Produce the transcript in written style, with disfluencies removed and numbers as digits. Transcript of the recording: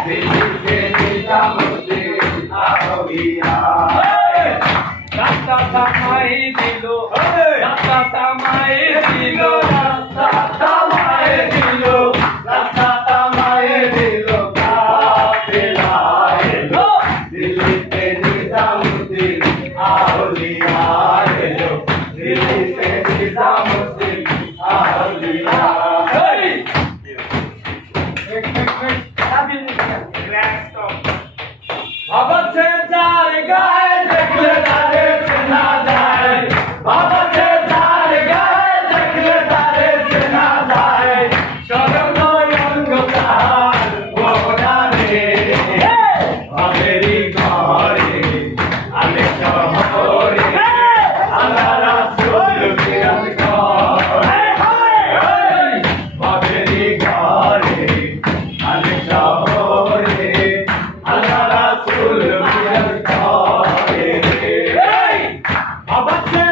দিল্লিতে নিজামুদ্দিন আউলিয়া রাস্তা থামাই দিল রাস্তা থামাই দিল রাস্তা থামায়ে দিল রাস্তা থামায়ে দিল কাফেলা এলো দিল্লিতে নিজামুদ্দিন আউলিয়া এলো দিল্লিতে নিজামুদ্দিন আউলিয়া বাবাতে যার গায়ে দেখলে তারে চেনা যায় বাবাতে যার গায়ে দেখলে তারে চেনা যায় স্মরণ অন্ধকার গোড়ারে ভাবেরি ঘরে আলে শহরে আল্লাহ রাসূল বিরাজ করে ভাবেরি ঘরে আলে শহরে আল্লাহ রাসূল বিরাজ করে বাবাতে